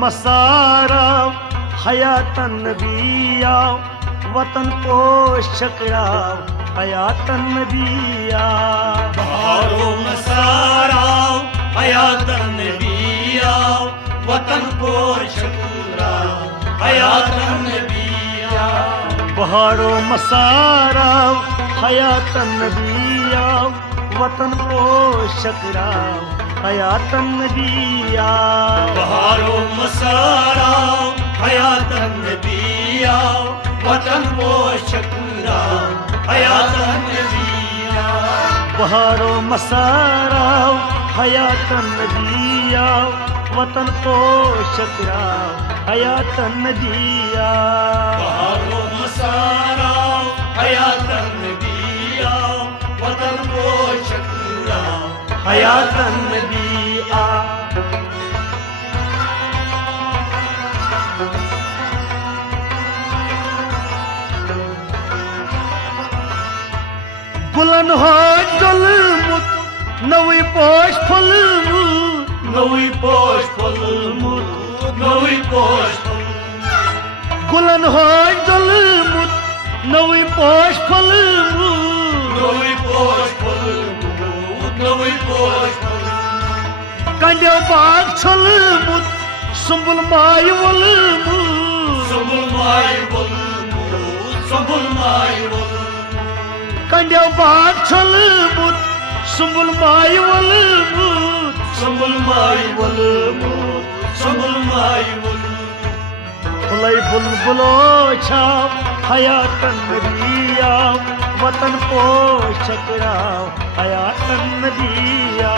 मसाराव हयातन नबिया वतन पोषक राव हयातन नबिया बहारो मसाराव हयातन नबिया वतन पोषक राव हयातन नबिया बहारो मसाराव हयातन नबिया वतन पोषक राव हयातन नबिया बहारो मसाराव हयातन नबिया वतन पोषक राव हयातन नबिया बहारो मसाराव हयातन नबिया वतन पोषक राव हयातन नबिया बहारो मसाराव हयातन नबिया वतन पोषक राव हयातन नबिया गुलन हो जुल्मुत नवी पोष फुलमुत नवी पोष फुलमुत नवी पोष गुलन हो जुल्मुत नवी पोष फुलमुत नवी पोष नवी पोष कंड्यो बाग छलमुत सुंबुल माय वलमुत सुंबुल माय वलमुत सुंबुल माय कंड्यो बाग छलमुत सुंबुल माय वलमुत सुंबुल माय वलमुत सुंबुल माय फुलई बुलबुलो छाव हयातन नबिया वतन पोषक राव हयातन नबिया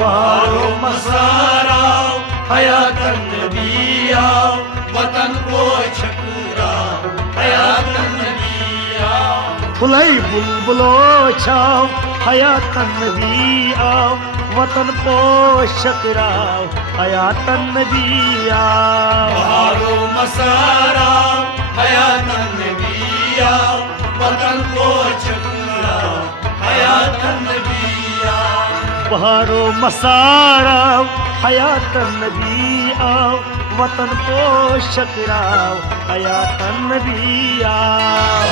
बहारो मसाराव हयातन नबिया वतन पोषक राव हयातन नबिया फुलई बुलबुलो छाव हयातन नबिया वतन पोषक राव हयातन नबिया बहारो मसाराव हयातन नबिया वतन पोषक राव हयातन नबिया बहारो मसाराव हयातन नबिया वतन पोषक राव हयातन नबिया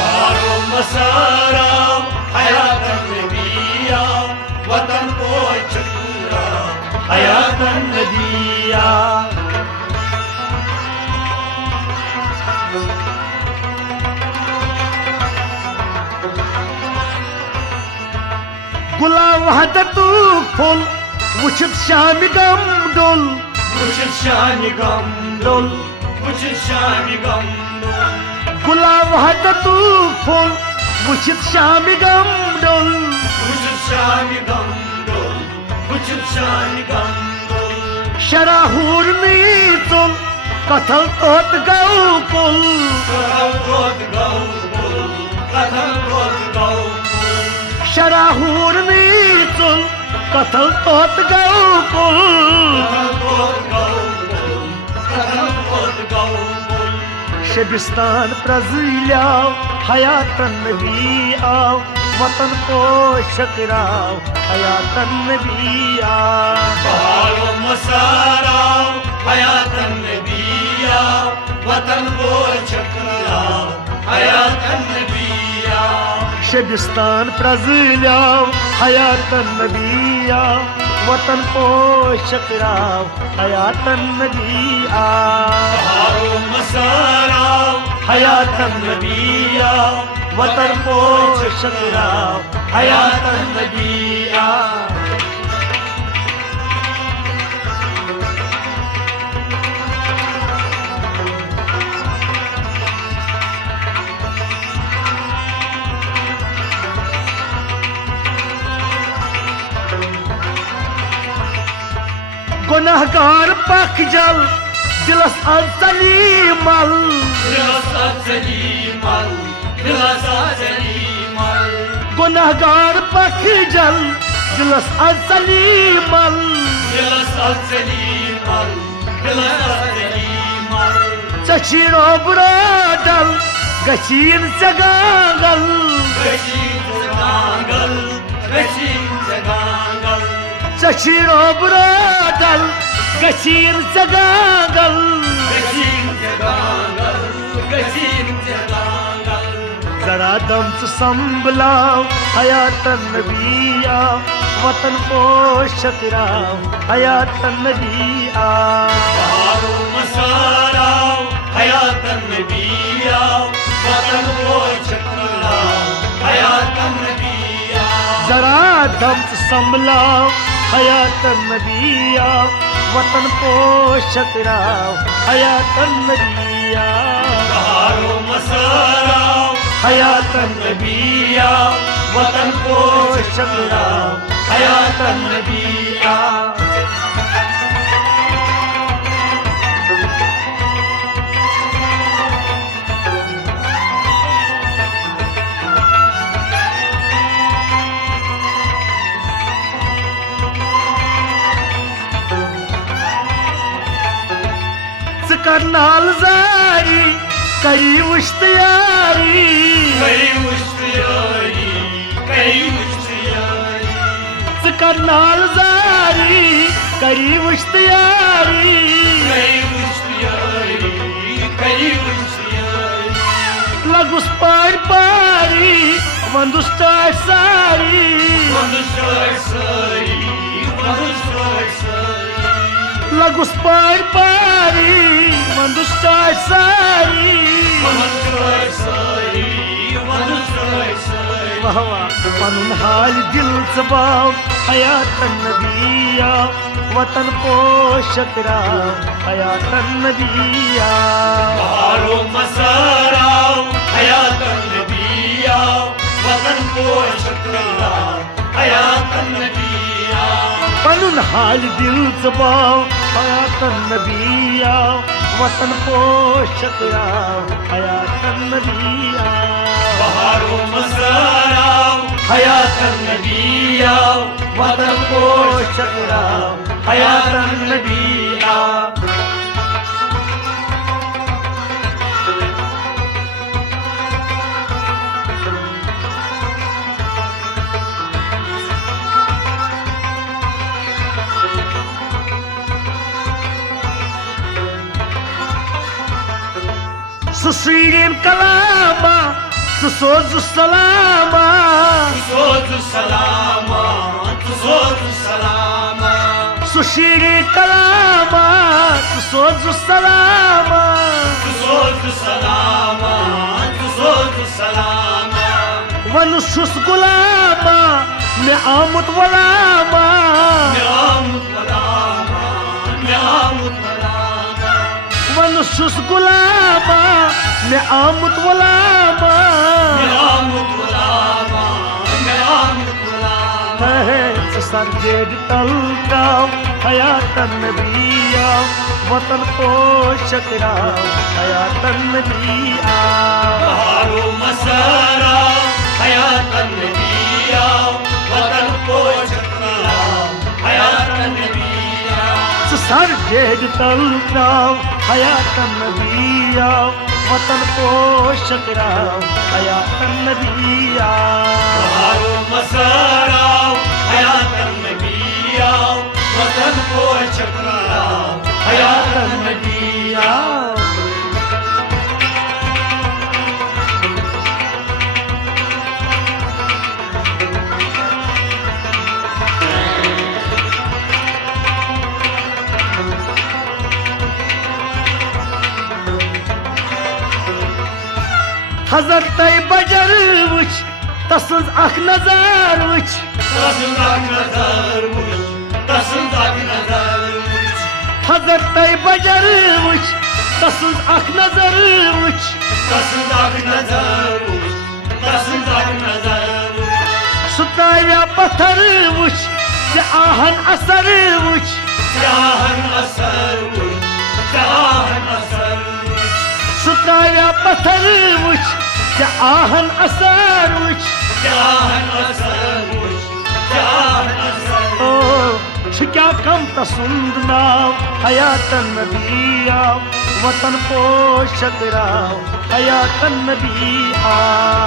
बहारो मसाराव हयातन नबिया वतन पोषक राव हयातन नबिया गुला वहदतु फुल वुचित शामि गम डोल वुचित शामि गम डोल वुचित शामि गम डोल गुला वहदतु फुल वुचित शामि गम डोल वुचित शामि गम डोल वुचित शामि गम डोल शराहूर नीचुल कथल तोत गौ कुल कथल तोत गौ कुल कथल तोत गौ शराहूर नीचुल कथल तोत गौ कुल शबिस्तान प्रजिल्याव हयातन नबिया वतन पोषक राव हयातन नबिया बहारो मसाराव हयातन नबिया वतन पोषक राव हयातन नबिया शबिस्तान प्रजिल्याव हयातन नबिया वतन पोषक राव हयातन नबिया बहारो मसाराव हयातन नबिया वतन पोषक राव हयातन नबिया गुनहगार पख जल दिलस अजलीमल दिलस अजलीमल दिलस अजलीमल गुनहगार पख जल दिलस अजलीमल दिलस अजलीमल दिलस अजलीमल चशीरो बुराडल गशीन जगागल गशीन जगागल गशीन जगागल चशीरो बुराडल गशीन जगागल गांगल गसीम से गांगल जरा दम च संभलाओ हयातन नबिया वतन पोषक राव हयातन नबिया बहारो मसाराव हयातन नबिया वतन पोषक राव हयातन नबिया जरा दम च संभलाओ हयातन नबिया वतन पोषक राव हयातन नबिया बहारो मसाराव हयातन नबिया वतन पोषक राव हयातन नबिया कर नाल जारी करी उश्तियारी कई उश्तियारी कई उश्तियारी कर नाल जारी करी उश्तियारी कई उश्तियारी कई उश्तियारी लगुस पार पारी वंदुस टार सारी मनुष्य सारी मनुष्य सारी लगुस पार पारी वंदुस टार सारी मनुष्य सारी मनुष्य सारी वहवा पनुन हाल दिल जबाव हयातन नबिया वतन पोषक राव हयातन नबिया बहारो मसाराव हयातन नबिया वतन पोषक राव हयातन नबिया पनुन हाल दिल जबाव हयातन नबिया वतन पोषक राव हयातन नबिया बहारो मसाराव हयातन नबिया वतन पोषक राव हयातन नबिया सुशीरीन कलामा सुसोज सलामा सोज सलामा सोज सलामा सुशीरीन कलामा सुसोज सलामा सोज सलामा सोज सलामा वनुषुस गुलामा में आमुत वलामा न्यामुत वलामा न्यामुत वलामा वनुषुस गुलामा में आमुत वलामा न्यामुत वलामा न्यामुत वलामा है सरजेड तलकाव हयातन नबिया वतन पोषक राव हयातन नबिया बहारो मसाराव हयातन नबिया वतन पोषक राव हयातन नबिया सरजेड तलकाव हयातन नबिया वतन पोषक राव हयातन नबिया बहारो मसाराव हयातन नबिया वतन पोषक राव हयातन नबिया हजरत बजर वुच तसंज अख नजर वुच तसंज अख नजर वुच तसंज अख नजर वुच हजरत बजर वुच तसंज अख नजर वुच तसंज अख नजर वुच तसंज अख नजर वुच सुताया पत्थर वुच से आहन असर वुच जाहन असर वुच जाहन असर वुच सुताया पत्थर वुच से आहन असर वुच जाहन असर वुच जाहन असर ओ क्या कम तसुंद नाव हयातन नबिया वतन पोषक राव हयातन नबिया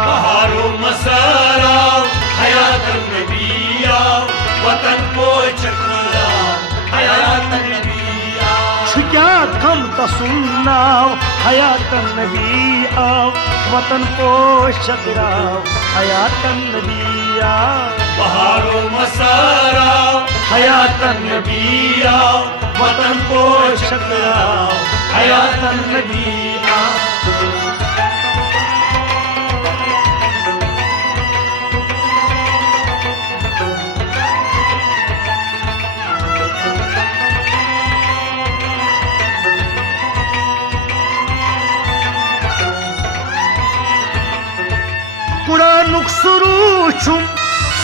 बहारो मसाराव हयातन नबिया वतन पोषक राव हयातन नबिया क्या कम तसुंद नाव हयातन नबी आओ वतन पोषक राव हयातन नबी आओ बहारो मसारा हयातन नबी आओ वतन पोषक आओ हयातन नबी आओ कुरानुक सुरूचुम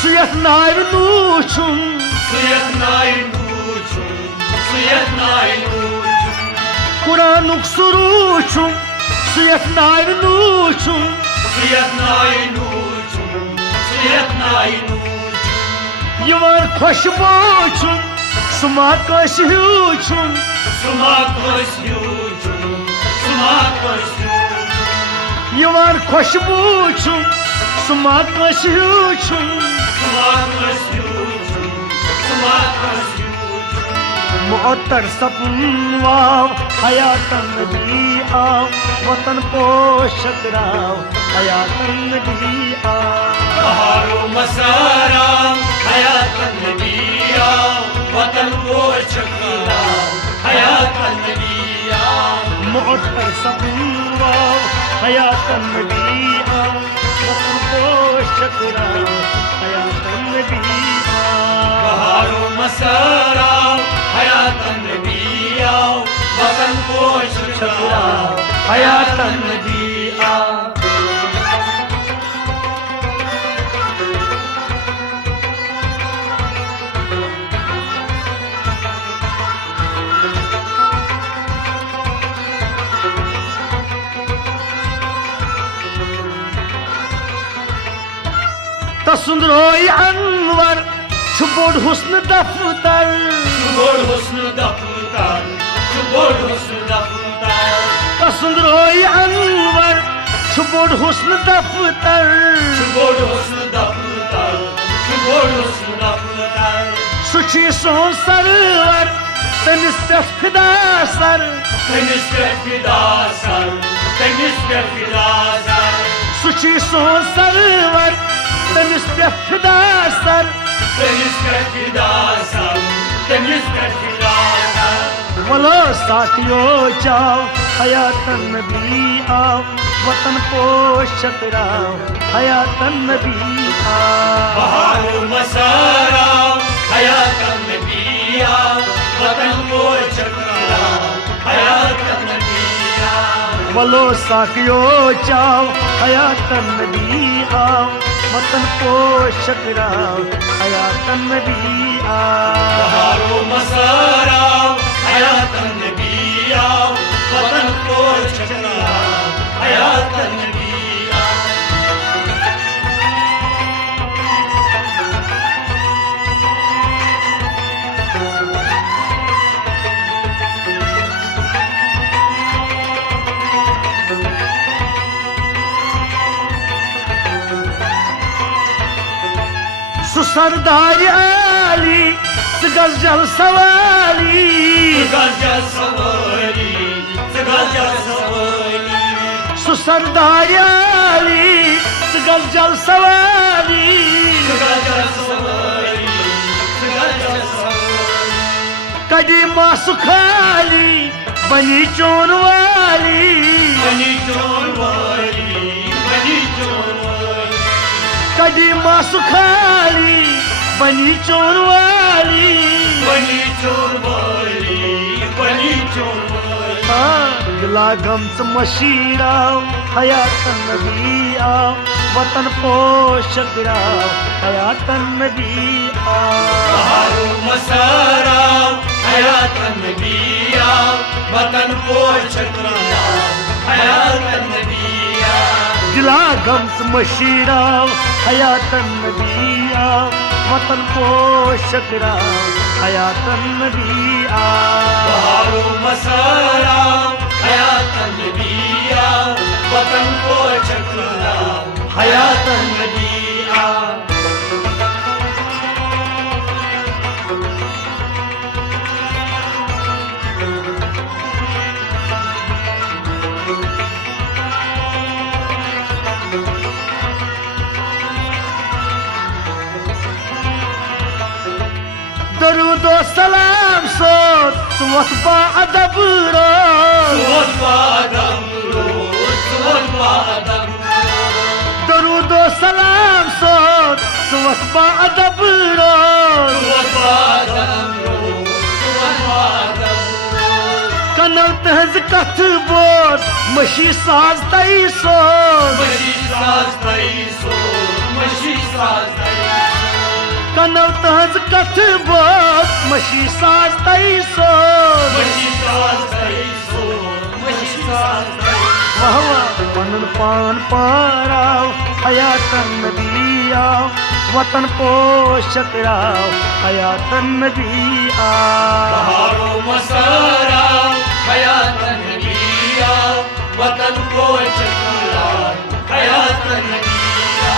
सुयत नाव नूचुम सुयत नाय नूचुम सुयत नाय नूचुम कुरानुक सुरूचुम सुयत नाव नूचुम सुयत नाय नूचुम सुयत नाय नूचुम यवार खुशबोचुम सुमा कशूचुम सुमा कोस्यूचुम सुमा कोस्यूचुम यवार खुशबोचुम सुमा कशूचुम सुमा कोस्यूचुम सुमा कोस्यूचुम मुअत्तर सपन वाव हयातन नबी आओ वतन पोषक राव हयातन नबी आओ बहारो मसारा हयातन नबी आओ वतन पोषक आओ हयातन नबी आओ मुअत्तर सपन वाव हयातन नबी आओ वतन पोषक राव हयातन नबी आओ बहारो मसारा हयातन नबी आओ वतन पोषक आओ हयातन नबी आओ तसुंद रोई अनवर छुबोड हुस्न दफ्तर बोल हुस्न दफ्तर बोल हुस्न दफ्तर तसुंद रोई अनवर छुबोड हुस्न दफ्तर बोल हुस्न दफ्तर बोल हुस्न दफ्तर सुची सोन सरवर तमिस पे फिदा सर तमिस पे फिदा सर तमिस पे फिदा सर सुची सोन सरवर तमिस पे फिदा सर तमिस पे फिदा सर तमिस पे फिदा सर वलो साथियों जाओ हयातन नबी आओ वतन पोषक राव हयातन नबी आओ बहारो मसारा हयातन नबी आओ वतन पोषक आओ हयातन नबी आओ वलो साथियों जाओ हयातन नबी आओ वतन पोषक राव हयातन नबी आओ बहारो मसारा हयातन नबी आओ वतन पोषक आओ हयातन नबी आओ सुसरदार आली गजल सवाली गजल सवारी गजल सवारी सुसरदार आली गजल सवाली गजल सवारी गजल सवारी कदी मासु खाली बनी चोन वाली बनी चोर वाली बनी चोर वाली कदी मासु खाली बनी चोन वाली बनी चोर वाली बनी चोर वाली गिला गम्स मशीराव हयातन नबी आओ वतन पोषक राव हयातन नबी आओ बहारो मसारा हयातन नबी आओ वतन पोषक आओ हयातन नबी आओ गिला गम्स मशीराव हयातन नबी आओ वतन पोषक राव हयातन नबी आओ बहारो मसारा हयातन नबी आओ वतन पोषक आओ हयातन नबी आओ वत बा अदब रोज सुवत बादम रोज सुवत बादम दरूद व सलाम सोत वत बा अदब रोज सुवत बादम रोज सुवत बादम कनो तहज कथ बोस मशी साज तई सोज मशी साज तई सो मशी साज तई कनो तहज कथ बोस मशी साज तई सोज मशी साज तई सो मशी साज तई वाह वाह पनन पान पाराव हयातन नबी आओ वतन पोषक राव हयातन नबी आओ बहारो मसारा हयातन नबिया वतन को चकरा हयातन नबिया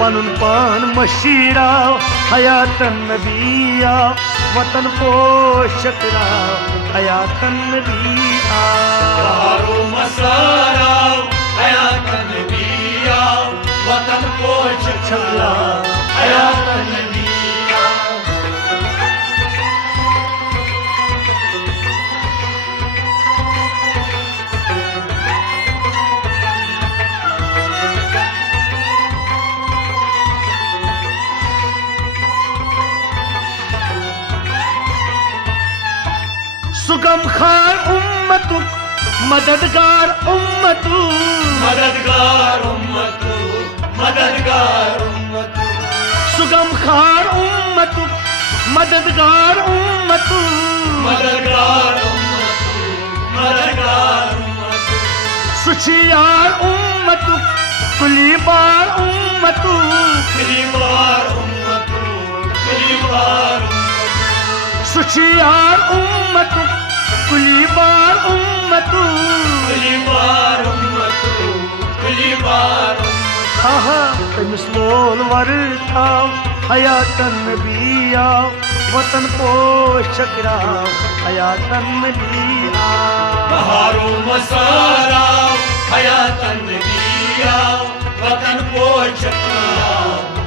पनुन पान मशीराव हयातन नबी आओ वतन पोषक राव हयातन नबी आओ बहारो मसारा हयातन नबिया वतन को चकरा हयातन नबिया सुगम खार उम्मतुक मददगार उम्मतु मददगार उम्मतु मददगार उम्मतु सुगम खार उम्मतुक मददगार उम्मतु मददगार उम्मतु मददगार उम्मतु सुचियार उम्मतुक कुलीबार उम्मतु करीबार उम्मतु करीबार उम्मतु सुचियार उम्मतुक कुलीबार उम्मतु करीबार उम्मतु करीबार उम्मतु आहा तमिस लोल वरताव हयातन नबी आओ वतन पोषक राव हयातन नबी आओ बहारो मसारा हयातन नबिया वतन को चकरा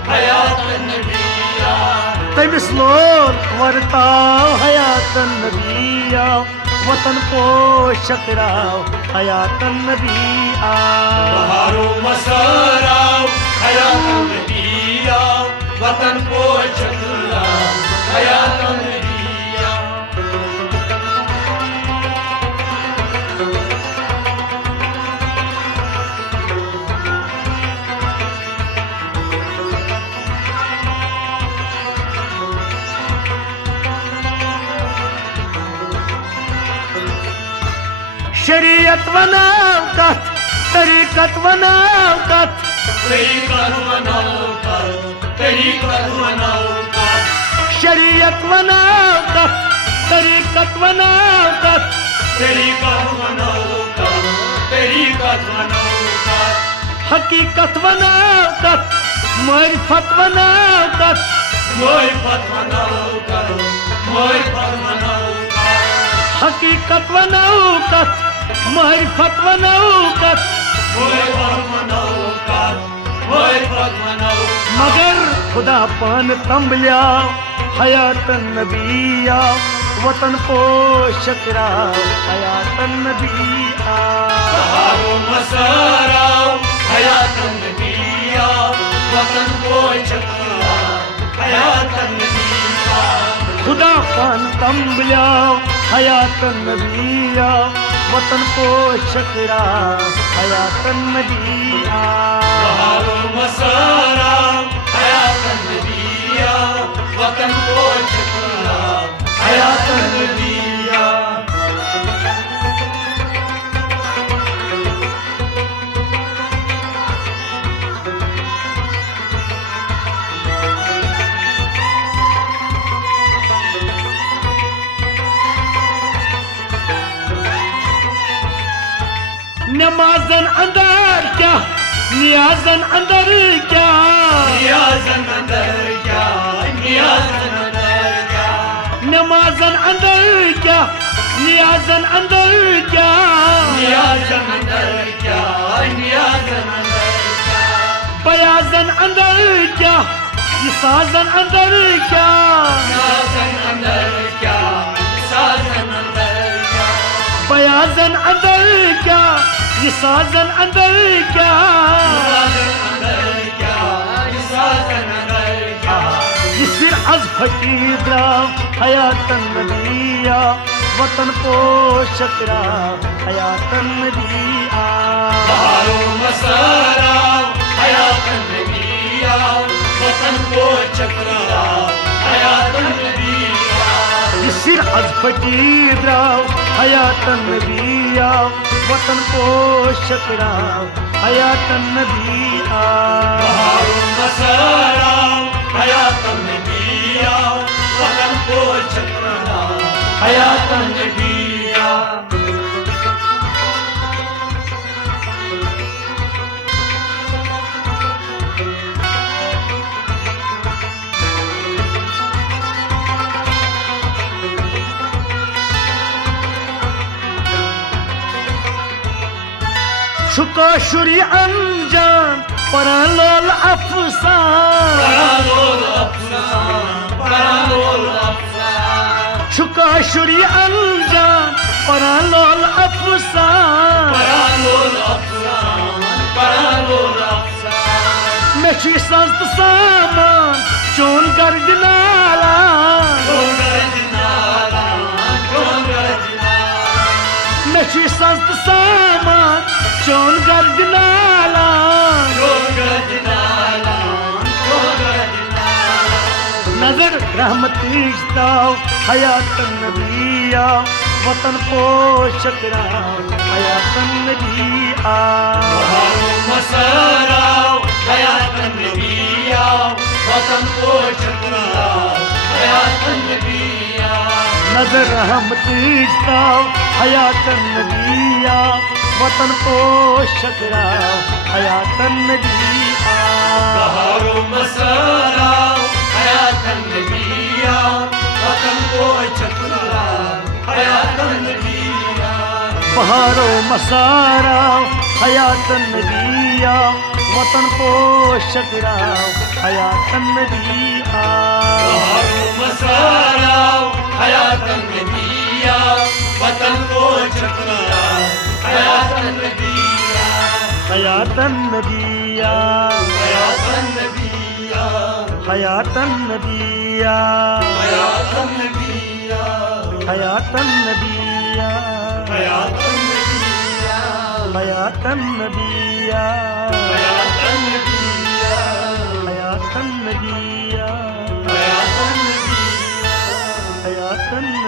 हयातन नबिया तमिस लोल वरताव हयातन नबी आओ वतन पोषक राव हयातन नबी आओ बहारो मसारा हयातन नबिया वतन को चकरा हयातन नबिया शरीयत वनाव कथ तरीकत वनाव कथ तरीकत मनाओ कर तरीकत मनाओ कर शरीयत वनाव कथ तरीकत वनाव कथ तरीकत मनाओ कर तरीकत मनाओ कर हकीकत वनाव कथ मारिफत वनाव कथ मोय पत मनाओ कर मोय पत मनाओ कर हकीकत वनाव कथ मारिफत वनाव कथ मोय पत मनाओ कर मोय पत मनाओ मगर खुदा पान तंबलियाव हयातन नबी आओ वतन पोषक राव हयातन नबी आओ बहारो मसारा हयातन नबिया वतन को चकरा हयातन नबिया खुदा पान तंबलियाव हयातन नबी आओ वतन पोषक राव हयातन नबी आओ बहारो मसारा हयातन नबिया वतन को चकरा हयातन नबिया नमाजन अंदर क्या नियाजन अंदर क्या नियाजन अंदर क्या नियाजन अंदर क्या नमाजन अंदर क्या नियाजन अंदर क्या नियाजन अंदर क्या नियाजन अंदर क्या बयाजन अंदर क्या साजन अंदर क्या साजन अंदर क्या साजन अंदर बयाजन अंदर क्या ये साजन अंदर क्या ये सिर अज फकीर द्राव हयातन नबिया वतन पोषक राव हयातन नबिया बहारो मसारा हयातन नबिया वतन पोषक राव हयातन नबिया ये सिर अज फकीर द्राव हयातन नबिया वतन पोषक राव हयातन नबिया बहारो मसारा हयातन नबिया वतन पोषक राव हयातन नबिया शुका शुरी अनजान परलोल अफसान परालोल अफसान परालोल अफसान शुका शुरी अनजान परलोल अफसान परालोल अफसान परालोल अफसान मे छी सस्त सामान चोन गर्द नाला मे छी सस्त सामान चोन गर्द नाला नजर रहमत दाव हयातन नबिया वतन पोषक राव हयातन नबिया नजर रहमत दाव हयातन नबिया वतन पोषक राव हयातन नबिया बहारो मसारा हयातन नबिया वतन पोषक राव हयातन नबिया हयातन नबिया हयातन नबिया हयातन नबिया हयातन नबिया हयातन नबिया हयातन